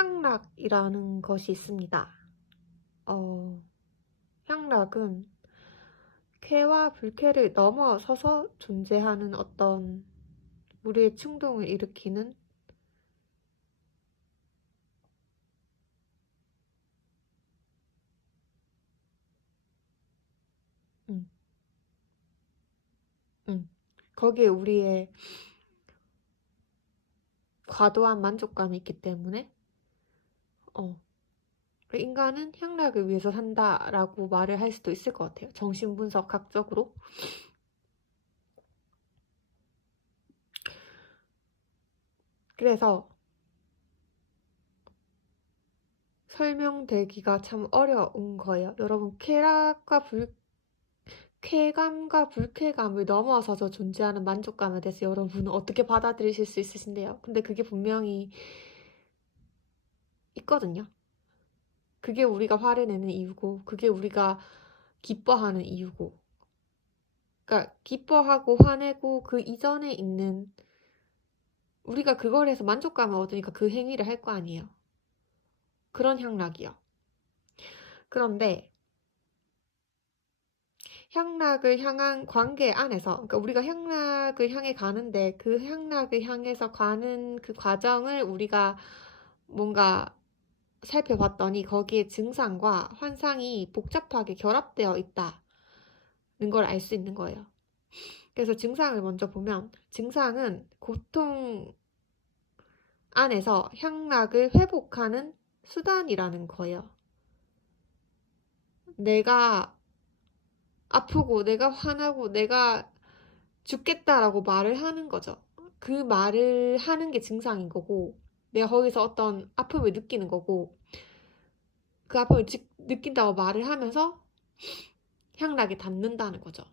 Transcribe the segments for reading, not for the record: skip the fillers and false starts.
향락이라는 것이 있습니다. 향락은 쾌와 불쾌를 넘어서서 존재하는 어떤 우리의 충동을 일으키는 음, 거기에 우리의 과도한 만족감이 있기 때문에 인간은 향락을 위해서 산다라고 말을 할 수도 있을 것 같아요. 정신분석학적으로. 그래서 설명되기가 참 어려운 거예요. 여러분, 쾌감과 불쾌감을 넘어서서 존재하는 만족감에 대해서 여러분은 어떻게 받아들이실 수 있으신데요? 근데 그게 분명히 있거든요. 그게 우리가 화를 내는 이유고, 그게 우리가 기뻐하는 이유고. 그러니까 기뻐하고 화내고 그 이전에 있는 우리가 그걸 해서 만족감을 얻으니까 그 행위를 할 거 아니에요. 그런 향락이요. 그런데 향락을 향한 관계 안에서, 그러니까 우리가 향락을 향해 가는데 그 향락을 향해서 가는 그 과정을 우리가 뭔가 살펴봤더니 거기에 증상과 환상이 복잡하게 결합되어 있다는 걸 알 수 있는 거예요. 그래서 증상을 먼저 보면 증상은 고통 안에서 향락을 회복하는 수단이라는 거예요. 내가 아프고 내가 화나고 내가 죽겠다라고 말을 하는 거죠. 그 말을 하는 게 증상인 거고 내가 거기서 어떤 아픔을 느끼는 거고 그 아픔을 느낀다고 말을 하면서 향락에 닿는다는 거죠.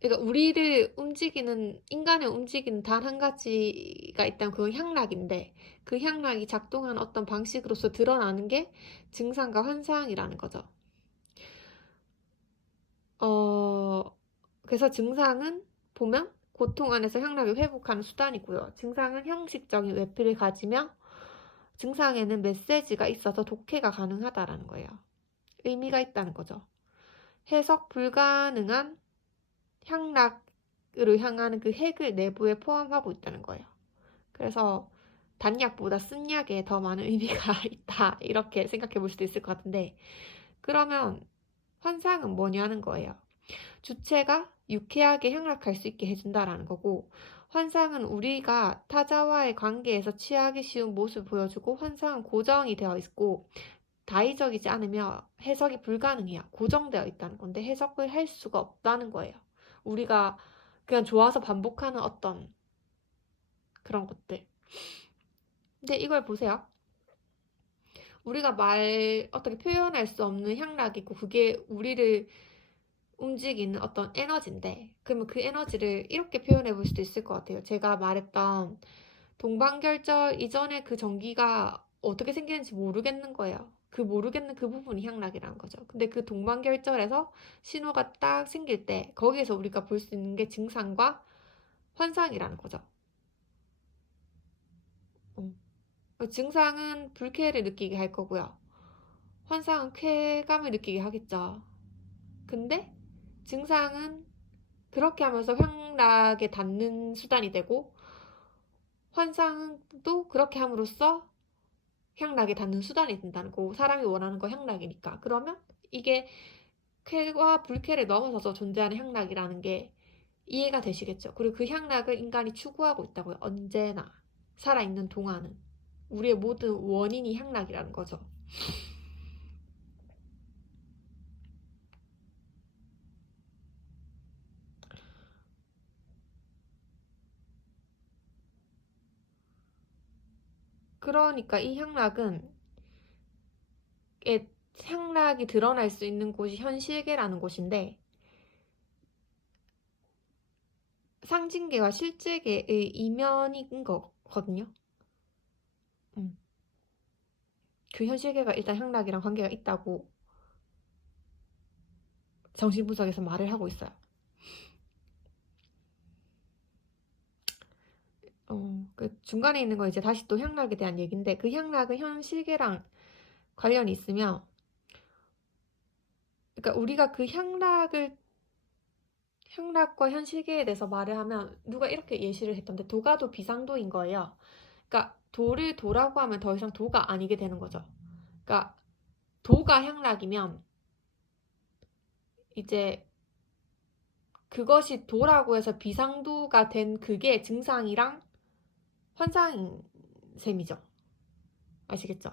그러니까 우리를 움직이는 인간을 움직이는 단 한 가지가 있다면 그건 향락인데 그 향락이 작동하는 어떤 방식으로서 드러나는 게 증상과 환상이라는 거죠. 그래서 증상은 보면 고통 안에서 향락을 회복하는 수단이고요. 증상은 형식적인 외피를 가지며 증상에는 메시지가 있어서 독해가 가능하다라는 거예요. 의미가 있다는 거죠. 해석 불가능한 향락으로 향하는 그 핵을 내부에 포함하고 있다는 거예요. 그래서 단약보다 쓴약에 더 많은 의미가 있다. 이렇게 생각해 볼 수도 있을 것 같은데 그러면 환상은 뭐냐는 거예요. 주체가 유쾌하게 향락할 수 있게 해준다라는 거고 환상은 우리가 타자와의 관계에서 취하기 쉬운 모습을 보여주고 환상은 고정이 되어 있고 다의적이지 않으며 해석이 불가능해요. 고정되어 있다는 건데 해석을 할 수가 없다는 거예요. 우리가 그냥 좋아서 반복하는 어떤 그런 것들. 근데 이걸 보세요. 우리가 어떻게 표현할 수 없는 향락이 있고 그게 우리를 움직이는 어떤 에너지인데 그러면 그 에너지를 이렇게 표현해 볼 수도 있을 것 같아요. 제가 말했던 동방결절 이전에 그 전기가 어떻게 생기는지 모르겠는 거예요. 그 모르겠는 그 부분이 향락이라는 거죠. 근데 그 동방결절에서 신호가 딱 생길 때 거기에서 우리가 볼 수 있는 게 증상과 환상이라는 거죠. 증상은 불쾌를 느끼게 할 거고요. 환상은 쾌감을 느끼게 하겠죠. 근데 증상은 그렇게 하면서 향락에 닿는 수단이 되고 환상도 그렇게 함으로써 향락에 닿는 수단이 된다는 거고 사람이 원하는 거 향락이니까 그러면 이게 쾌와 불쾌를 넘어서서 존재하는 향락이라는 게 이해가 되시겠죠. 그리고 그 향락을 인간이 추구하고 있다고요. 언제나 살아있는 동안은 우리의 모든 원인이 향락이라는 거죠. 그러니까 이 향락이 드러날 수 있는 곳이 현실계라는 곳인데 상징계와 실제계의 이면인 거거든요. 그 현실계가 일단 향락이랑 관계가 있다고 정신분석에서 말을 하고 있어요. 그 중간에 있는 거 이제 다시 또 향락에 대한 얘기인데, 그 향락은 현 실계랑 관련이 있으며, 그러니까 우리가 그 향락과 현 실계에 대해서 말을 하면 누가 이렇게 예시를 했던데, 도가 비상도인 거예요. 그러니까 도를 도라고 하면 더 이상 도가 아니게 되는 거죠. 그러니까 도가 향락이면 이제 그것이 도라고 해서 비상도가 된 그게 증상이랑 환상인 셈이죠. 아시겠죠?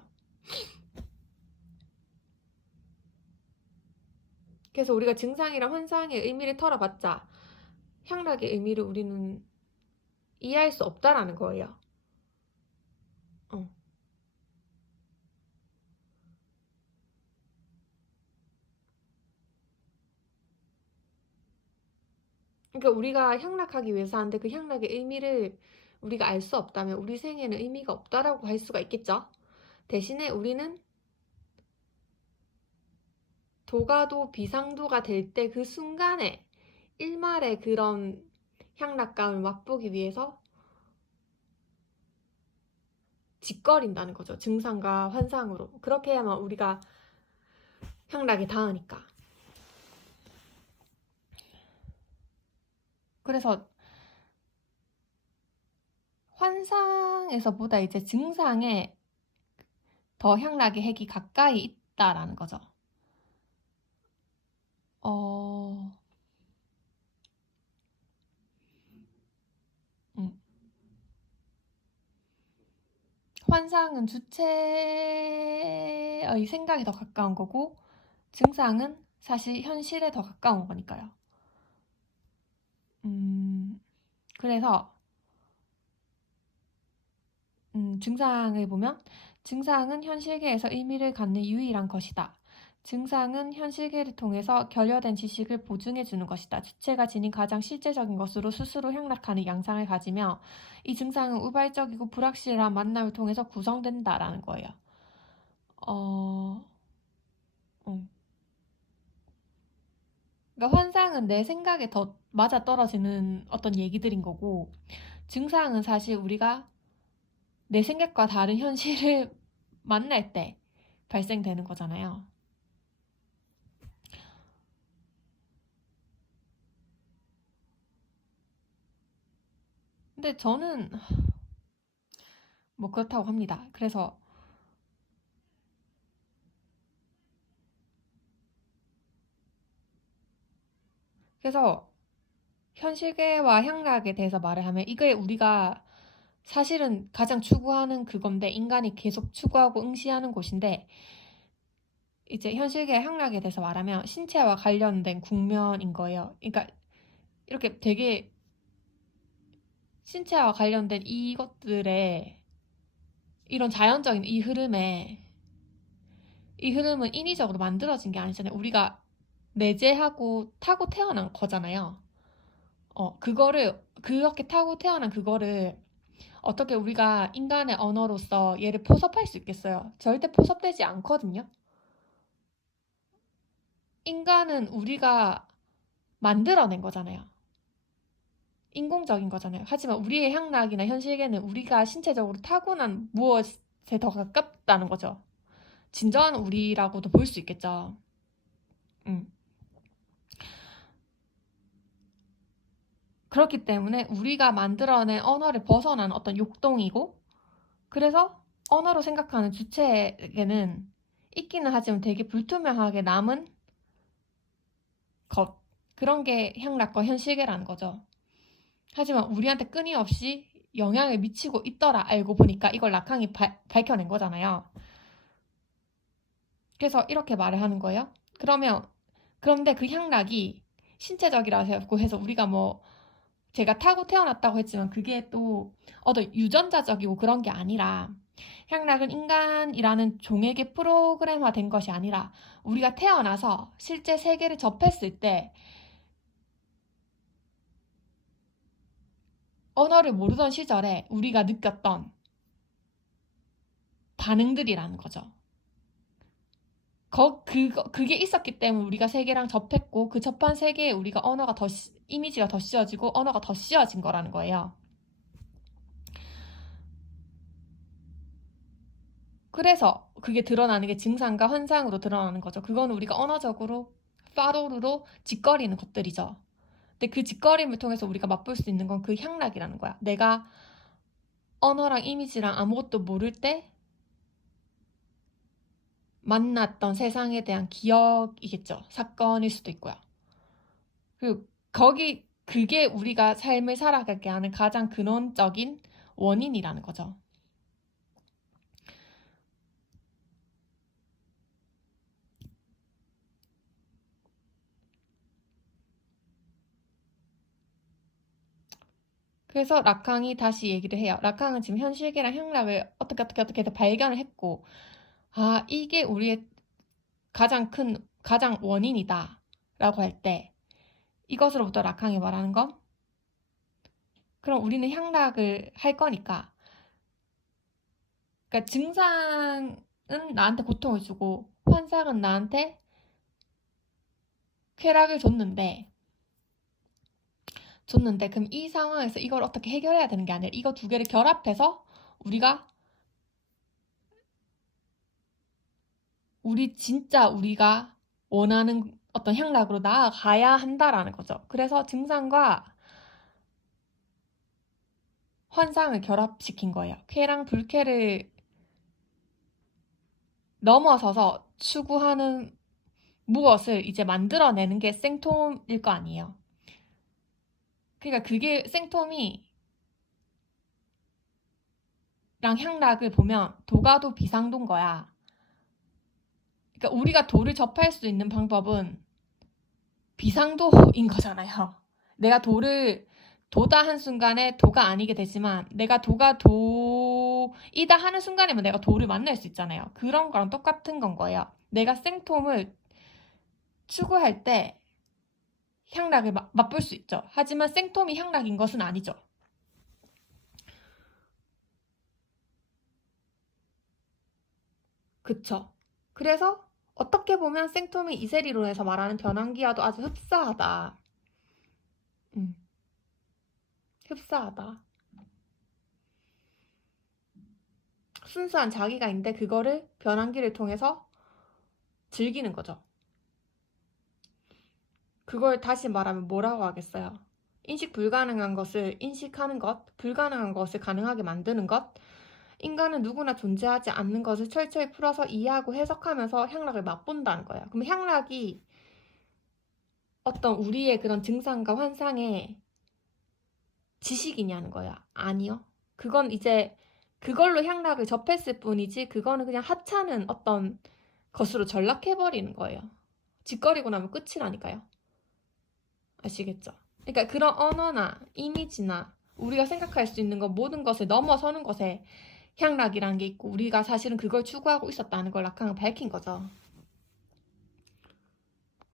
그래서 우리가 증상이랑 환상의 의미를 털어봤자 향락의 의미를 우리는 이해할 수 없다라는 거예요. 어. 그러니까 우리가 향락하기 위해서 하는데 그 향락의 의미를 우리가 알 수 없다면 우리 생에는 의미가 없다라고 할 수가 있겠죠. 대신에 우리는 도가도 비상도가 될 때 그 순간에 일말의 그런 향락감을 맛보기 위해서 짓거린다는 거죠. 증상과 환상으로. 그렇게 해야만 우리가 향락에 닿으니까. 그래서 환상에서보다 이제 증상에 더 향락의 핵이 가까이 있다라는 거죠. 환상은 주체의 생각이 더 가까운 거고, 증상은 사실 현실에 더 가까운 거니까요. 그래서 증상을 보면 증상은 현실계에서 의미를 갖는 유일한 것이다. 증상은 현실계를 통해서 결여된 지식을 보증해주는 것이다. 주체가 지닌 가장 실제적인 것으로 스스로 향락하는 양상을 가지며 이 증상은 우발적이고 불확실한 만남을 통해서 구성된다라는 거예요. 그러니까 환상은 내 생각에 더 맞아떨어지는 어떤 얘기들인 거고, 증상은 사실 우리가 내 생각과 다른 현실을 만날 때 발생되는 거잖아요. 근데 저는 뭐 그렇다고 합니다. 그래서 현실계와 향락에 대해서 말을 하면 이게 우리가 사실은 가장 추구하는 그건데, 인간이 계속 추구하고 응시하는 곳인데, 이제 현실계 향락에 대해서 말하면 신체와 관련된 국면인 거예요. 그러니까 이렇게 되게 신체와 관련된 이것들의 이런 자연적인 이 흐름은 인위적으로 만들어진 게 아니잖아요. 우리가 내재하고 타고 태어난 거잖아요. 그렇게 타고 태어난 그거를 어떻게 우리가 인간의 언어로서 얘를 포섭할 수 있겠어요? 절대 포섭되지 않거든요. 인간은 우리가 만들어낸 거잖아요. 인공적인 거잖아요. 하지만 우리의 향락이나 현실계는 우리가 신체적으로 타고난 무엇에 더 가깝다는 거죠. 진정한 우리라고도 볼 수 있겠죠. 그렇기 때문에 우리가 만들어낸 언어를 벗어난 어떤 욕동이고, 그래서 언어로 생각하는 주체에게는 있기는 하지만 되게 불투명하게 남은 것, 그런 게 향락과 현실계라는 거죠. 하지만 우리한테 끊임없이 영향을 미치고 있더라 알고 보니까 이걸 라캉이 밝혀낸 거잖아요. 그래서 이렇게 말을 하는 거예요. 그런데 그 향락이 신체적이라고 해서 우리가 뭐 제가 타고 태어났다고 했지만 그게 또 어떤 유전자적이고 그런 게 아니라, 향락은 인간이라는 종에게 프로그램화된 것이 아니라 우리가 태어나서 실제 세계를 접했을 때 언어를 모르던 시절에 우리가 느꼈던 반응들이라는 거죠. 그게 있었기 때문에 우리가 세계랑 접했고, 그 접한 세계에 우리가 이미지가 더 씌워지고 언어가 더 씌워진 거라는 거예요. 그래서 그게 드러나는 게 증상과 환상으로 드러나는 거죠. 그건 우리가 언어적으로 파로르로 짓거리는 것들이죠. 근데 그 짓거림을 통해서 우리가 맛볼 수 있는 건 그 향락이라는 거야. 내가 언어랑 이미지랑 아무것도 모를 때 만났던 세상에 대한 기억이겠죠. 사건일 수도 있고요. 그리고 그게 우리가 삶을 살아가게 하는 가장 근원적인 원인이라는 거죠. 그래서 라캉이 다시 얘기를 해요. 라캉은 지금 현실계랑 향락을 어떻게 해서 발견을 했고, 아, 이게 우리의 가장 원인이다. 라고 할 때, 이것으로부터 라캉이 말하는 건, 그럼 우리는 향락을 할 거니까, 그러니까 증상은 나한테 고통을 주고, 환상은 나한테 쾌락을 줬는데, 그럼 이 상황에서 이걸 어떻게 해결해야 되는 게 아니라, 이거 두 개를 결합해서 우리가 원하는 어떤 향락으로 나아가야 한다라는 거죠. 그래서 증상과 환상을 결합시킨 거예요. 쾌랑 불쾌를 넘어서서 추구하는 무엇을 이제 만들어내는 게 생톰일 거 아니에요. 그러니까 그게 생톰이 랑 향락을 보면 도가 도 비상도인 거야. 그러니까 우리가 도를 접할 수 있는 방법은 비상도인 거잖아요. 내가 도다 한 순간에 도가 아니게 되지만 내가 도가 도이다 하는 순간이면 내가 도를 만날 수 있잖아요. 그런 거랑 똑같은 건 거예요. 내가 생톰을 추구할 때 향락을 맛볼 수 있죠. 하지만 생톰이 향락인 것은 아니죠. 그쵸. 그래서 어떻게 보면 생톰이 이세리론에서 말하는 변환기와도 아주 흡사하다. 흡사하다. 순수한 자기가 있는데 그거를 변환기를 통해서 즐기는 거죠. 그걸 다시 말하면 뭐라고 하겠어요? 인식 불가능한 것을 인식하는 것, 불가능한 것을 가능하게 만드는 것, 인간은 누구나 존재하지 않는 것을 철저히 풀어서 이해하고 해석하면서 향락을 맛본다는 거예요. 그럼 향락이 어떤 우리의 그런 증상과 환상의 지식이냐는 거야. 아니요. 그건 이제 그걸로 향락을 접했을 뿐이지 그거는 그냥 하찮은 어떤 것으로 전락해버리는 거예요. 짓거리고 나면 끝이라니까요. 아시겠죠? 그러니까 그런 언어나 이미지나 우리가 생각할 수 있는 것 모든 것을 넘어서는 것에 향락이라는 게 있고 우리가 사실은 그걸 추구하고 있었다는 걸 라캉은 밝힌 거죠.